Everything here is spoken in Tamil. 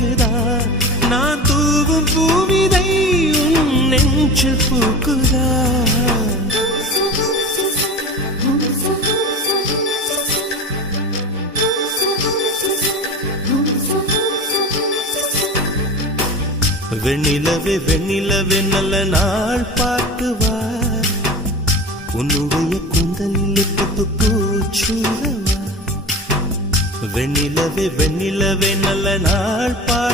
கேக்குதா? நான் தூவும் பூவிதை உன் நெஞ்சில் பூக்குதா? வெண்ணிலவே வெண்ணிலவே நல்ல நாள் பார்த்து வா, உன்னுடைய கூந்தலில் புத்து பூச்சூடவா. வெண்ணிலவே வெண்ணிலவே நல்ல நாள் பார்த்து